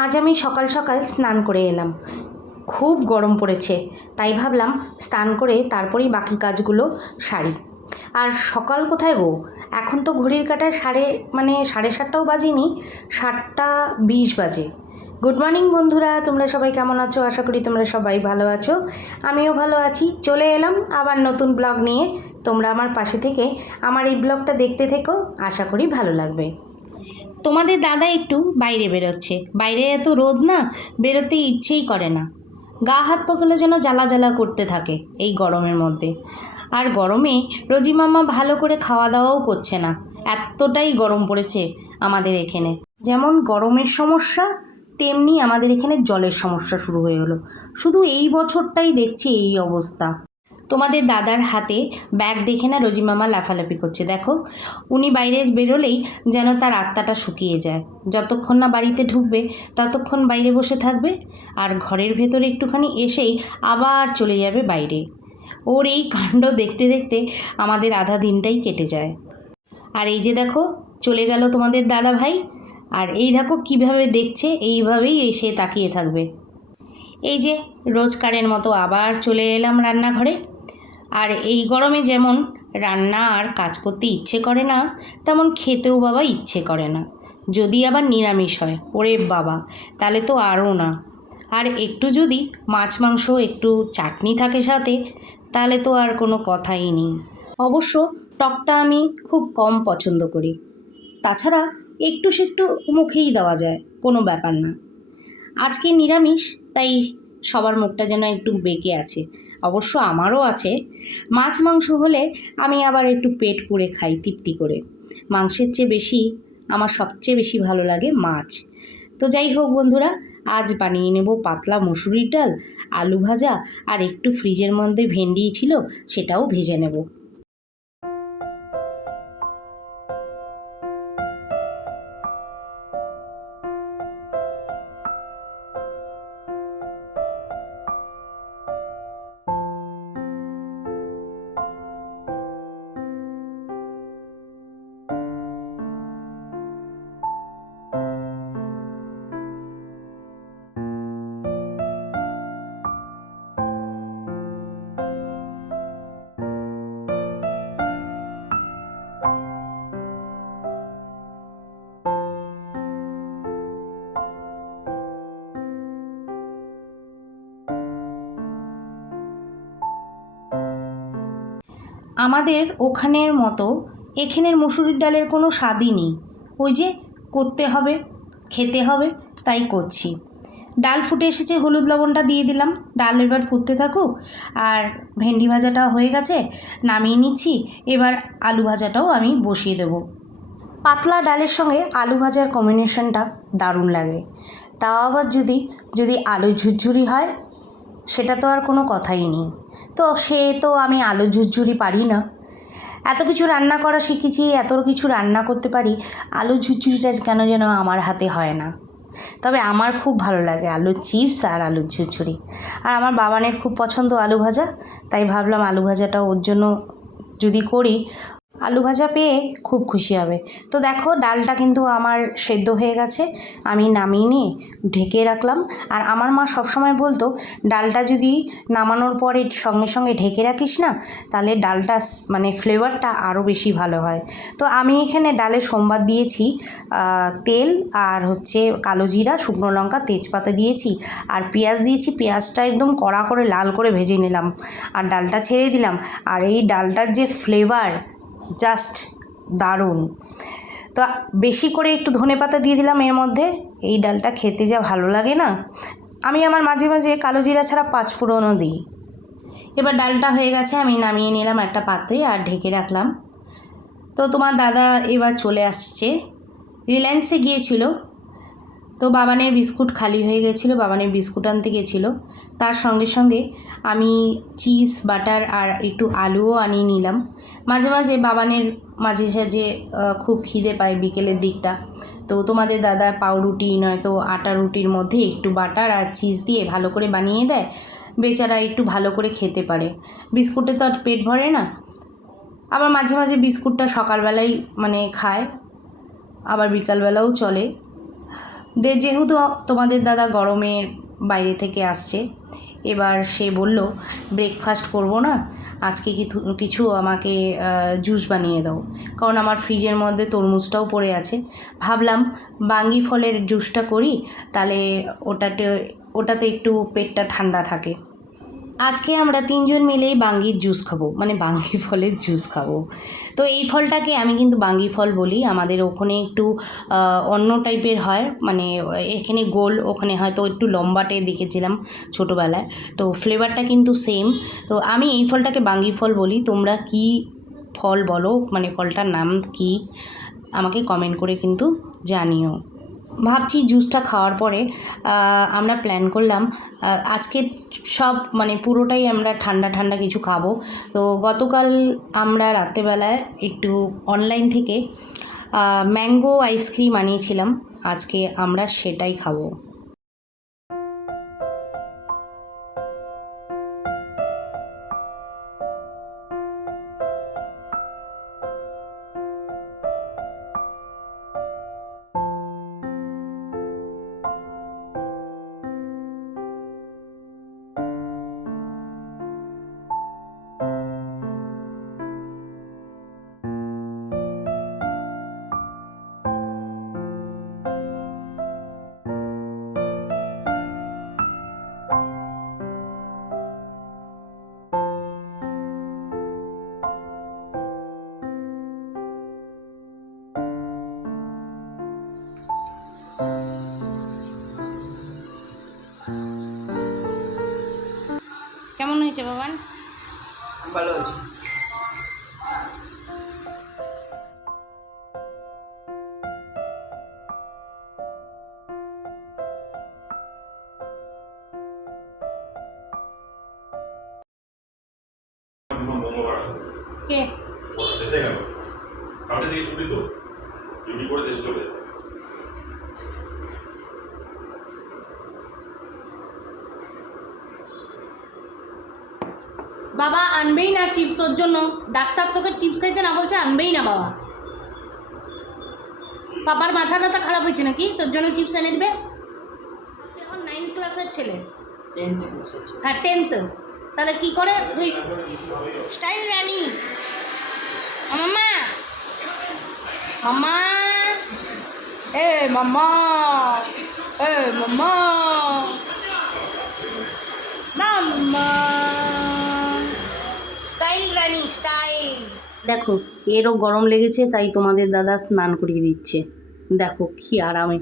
আজ আমি সকাল সকাল স্নান করে এলাম। খুব গরম পড়েছে, তাই ভাবলাম স্নান করে তারপরেই বাকি কাজগুলো সারি। আর সকাল কোথায় গো? এখন তো ঘড়ির কাটায় সাড়ে মানে সাড়ে সাতটাও বাজেনি, সাতটা বিশ বাজে। গুড মর্নিং বন্ধুরা, তোমরা সবাই কেমন আছো? আশা করি তোমরা সবাই ভালো আছো। আমিও ভালো আছি। চলে এলাম আবার নতুন ব্লগ নিয়ে। তোমরা আমার পাশে থেকে আমার এই ব্লগটা দেখতে থেকো। আশা করি ভালো লাগবে। তোমাদের দাদা একটু বাইরে বেরোচ্ছে। বাইরে এত রোদ না, বেরোতে ইচ্ছেই করে না। গা হাত পাগুলো যেন জ্বালা জ্বালা করতে থাকে এই গরমের মধ্যে। আর গরমে রোজি মামা ভালো করে খাওয়া দাওয়াও করছে না। এতটাই গরম পড়েছে আমাদের এখানে। যেমন গরমের সমস্যা, তেমনি আমাদের এখানে জলের সমস্যা শুরু হয়ে হলো শুধু এই বছরটাই দেখছি এই অবস্থা। তোমাদের দাদার হাতে ব্যাগ দেখে না রোজিমামা লাফালাফি করছে, দেখো। উনি বাইরে বেরোলেই যেন তার আত্মাটা শুকিয়ে যায়। যতক্ষণ না বাড়িতে ঢুকবে, ততক্ষণ বাইরে বসে থাকবে আর ঘরের ভেতরে একটুখানি এসেই আবার চলে যাবে বাইরে। ওর এই কাণ্ড দেখতে দেখতে আমাদের আধা দিনটাই কেটে যায়। আর এই যে দেখো, চলে গেল তোমাদের দাদা ভাই। আর এই দেখো কীভাবে দেখছে, এইভাবেই এসে তাকিয়ে থাকবে। এই যে, রোজকারের মতো আবার চলে এলাম রান্নাঘরে। আর এই গরমে যেমন রান্না আর কাজ করতে ইচ্ছে করে না, তেমন খেতেও বাবা ইচ্ছে করে না। যদি আবার নিরামিষ হয়, ওরে বাবা, তাহলে তো আরও না। আর একটু যদি মাছ, মাংস, একটু চাটনি থাকে সাথে, তাহলে তো আর কোনো কথাই নেই। অবশ্য টকটা আমি খুব কম পছন্দ করি। তাছাড়া একটু সেটু মুখেই দেওয়া যায়, কোনো ব্যাপার না। আজকে নিরামিষ, তাই সবার মুখটা যেন একটু বেঁকে আছে। অবশ্য আমারও আছে। মাছ মাংস হলে আমি আবার একটু পেট পুড়ে খাই তৃপ্তি করে। মাংসের চেয়ে বেশি আমার সবচেয়ে বেশি ভালো লাগে মাছ। তো যাই হোক বন্ধুরা, আজ বানিয়ে নেব পাতলা মুসুরির ডাল, আলু ভাজা আর একটু ফ্রিজের মধ্যে ভেন্ডি ছিল সেটাও ভেজে নেব। আমাদের ওখানের মতো এখানের মুসুরির ডালের কোনো স্বাদই নেই। ওই যে করতে হবে, খেতে হবে, তাই করছি। ডাল ফুটে এসেছে, হলুদ লবণটা দিয়ে দিলাম। ডাল এবার ফুটতে থাকুক। আর ভেন্ডি ভাজাটা হয়ে গেছে, নামিয়ে নিচ্ছি। এবার আলু ভাজাটাও আমি বসিয়ে দেবো। পাতলা ডালের সঙ্গে আলু ভাজার কম্বিনেশনটা দারুণ লাগে। তাও আবার যদি যদি আলু ঝুরঝুরি হয় সেটা তো আর কোনো কথাই নেই। তো সে তো আমি আলু ঝুরঝুরি পারি না। এত কিছু রান্না করা শিখেছি, এত কিছু রান্না করতে পারি আলু ঝুরঝুরিটা কেন যেন আমার হাতে হয় না। তবে আমার খুব ভালো লাগে আলুর চিপস আর আলুর ঝুরঝুরি। আর আমার বাবানের খুব পছন্দ আলু ভাজা, তাই ভাবলাম আলু ভাজাটা ওর জন্য যদি করি আলু ভাজা পেয়ে খুব খুশি হবে। তো দেখো, ডালটা কিন্তু আমার সেদ্ধ হয়ে গেছে, আমি নামিয়ে নিয়ে ঢেকে রাখলাম। আর আমার মা সবসময় বলতো, ডালটা যদি নামানোর পরে সঙ্গে সঙ্গে ঢেকে রাখিস না, তাহলে ডালটা মানে ফ্লেভারটা আরও বেশি ভালো হয়। তো আমি এখানে ডালে সোমবার দিয়েছি তেল আর হচ্ছে কালো জিরা, শুকনো লঙ্কা, তেজপাতা দিয়েছি আর পেঁয়াজ দিয়েছি। পেঁয়াজটা একদম কড়া করে লাল করে ভেজে নিলাম। আর ডালটা ছেড়ে দিলাম। আর এই ডালটার যে ফ্লেভার জাস্ট দারুণ। তো বেশি করে একটু ধনে পাতা দিয়ে দিলাম এর মধ্যে। এই ডালটা খেতে যা ভালো লাগে না। আমি আমার মাঝে মাঝে কালো জিরা ছাড়া পাঁচ ফোড়নও দিই। এবার ডালটা হয়ে গেছে, আমি নামিয়ে নিলাম একটা পাত্রে আর ঢেকে রাখলাম। তো তোমার দাদা এবার চলে আসছে। রিলায়েন্সে গিয়েছিল। তো বাবানের বিস্কুট খালি হয়ে গেছিল, বাবানের বিস্কুট আনতে গেছিল। তার সঙ্গে সঙ্গে আমি চিজ, বাটার আর একটু আলুও আনিয়ে নিলাম। মাঝে মাঝে বাবানের মাঝে সাঝে খুব খিদে পায় বিকেলের দিকটা। তো তোমাদের দাদা পাউরুটি, নয়তো আটা রুটির মধ্যে একটু বাটার আর চিজ দিয়ে ভালো করে বানিয়ে দেয়, বেচারা একটু ভালো করে খেতে পারে। বিস্কুটে তো আর পেট ভরে না। আবার মাঝে মাঝে বিস্কুটটা সকালবেলাই মানে খায়, আবার বিকালবেলাও চলে। দে, যেহেতু তোমাদের দাদা গরমের বাইরে থেকে আসছে, এবার সে বলল ব্রেকফাস্ট করব না, আজকে কিছু আমাকে জুস বানিয়ে দাও। কারণ আমার ফ্রিজের মধ্যে তরমুজটাও পড়ে আছে। ভাবলাম, বাঙ্গি ফলের জুসটা করি, তাহলে ওটাতে ওটাতে একটু পেটটা ঠান্ডা থাকে। আজকে আমরা তিনজন মিলেই বাঙ্গির জুস খাব মানে বাঙ্গি ফলের জুস খাব। তো এই ফলটাকে আমি কিন্তু বাঙ্গি ফল বলি, আমাদের ওখানে একটু অন্য টাইপের হয় মানে এখানে গোল, ওখানে হয়তো একটু লম্বাটে দেখেছিলাম ছোটোবেলায়, তো ফ্লেভারটা কিন্তু সেম তো আমি এই ফলটাকে বাঙ্গি ফল বলি, তোমরা কি ফল বলো মানে ফলটার নাম কি, আমাকে কমেন্ট করে কিন্তু জানিও। ভাবছি জুসটা খাওয়ার পরে আমরা প্ল্যান করলাম আজকে সব মানে পুরোটাই আমরা ঠান্ডা ঠান্ডা কিছু খাব। তো গতকাল আমরা রাত্রেবেলায় একটু অনলাইন থেকে ম্যাঙ্গো আইসক্রিম আনিয়েছিলাম। আজকে আমরা সেটাই খাব। কেমন হয়েছে বাবান ভালো হয়েছে আছে। কে? কালকে থেকে ছুটি তো ডিউটি করে দেশে চলে যেতে বাবা আনবেই না চিপস ওর জন্য। ডাক্তার তোকে চিপস খাইতে না বলছে আনবেই না বাবা। পাপার মাথা টাথা খারাপ হয়েছে নাকি? তোর জন্য চিপস এনে দিবে? এখন নাইন ক্লাসের ছেলে। হ্যাঁ টেন্থ তাহলে কি করে? তুই স্টাইল রানি। মাম্মা। মাম্মা। এ মাম্মা। এ মাম্মা। মাম্মা স্টাইল রানি স্টাইল দেখো এরও গরম লেগেছে তাই তোমাদের দাদা স্নান করিয়ে দিচ্ছে। দেখো কি আরামে।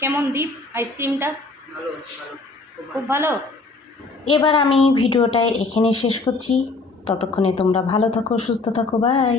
কেমন দীপ আইসক্রিমটা? খুব ভালো। এবার আমি ভিডিওটা এখানে শেষ করছি। ততক্ষণে তোমরা ভালো থাকো সুস্থ থাকো বাই।